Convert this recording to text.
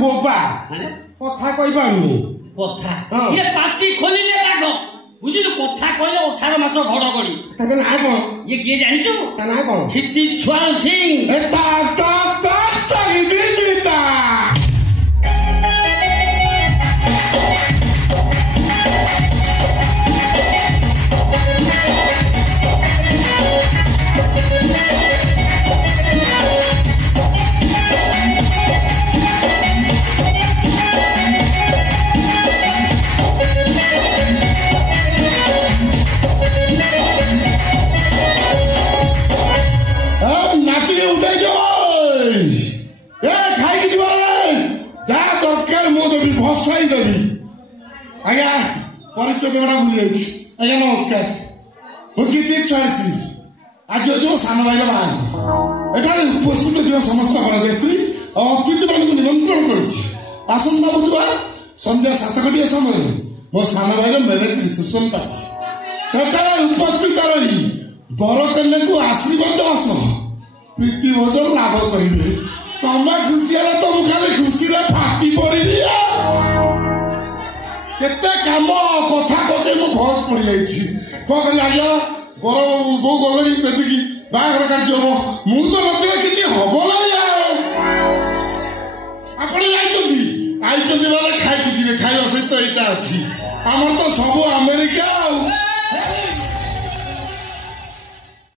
Boba कथा कहि पाउनी कथा ये पार्टी खोलिले राख बुझिलु कथा कहले ओछार मास घडगडी ताके ना कोन ये के जानिचु ता ना कोन खित्ती छुआल सिंह ए ता दिता भसाई देवी आज्ञा परिचय देवटा भूली जाइए आज्ञा नमस्कार मुझे चलसी आज जो सान भाई बाहर एठारे उपस्थित जो समस्त बरजात्री और अतिथि मान निमंत्रण करसंता बुधवार संध्या 7 घटिया समय मो सान भाई मैरेज रिसेप्शन सेठारे उपस्थित रही बरकन्या को आशीर्वाद सह प्रीति भोजन लाभ करेंगे तमें खुशी है तो मुझे खुशी फाटी पड़ी केते काम कथा कहते मु भस पड़ी जाइछि को करी आज्ञा बर बो गलनी बेदिकी बाहर कार्य हो मु तो नथिले किछि हबो ना आपण आइछथि वाले खाइ किछि खाइ सहित एटा अछि हमर तो सब आमे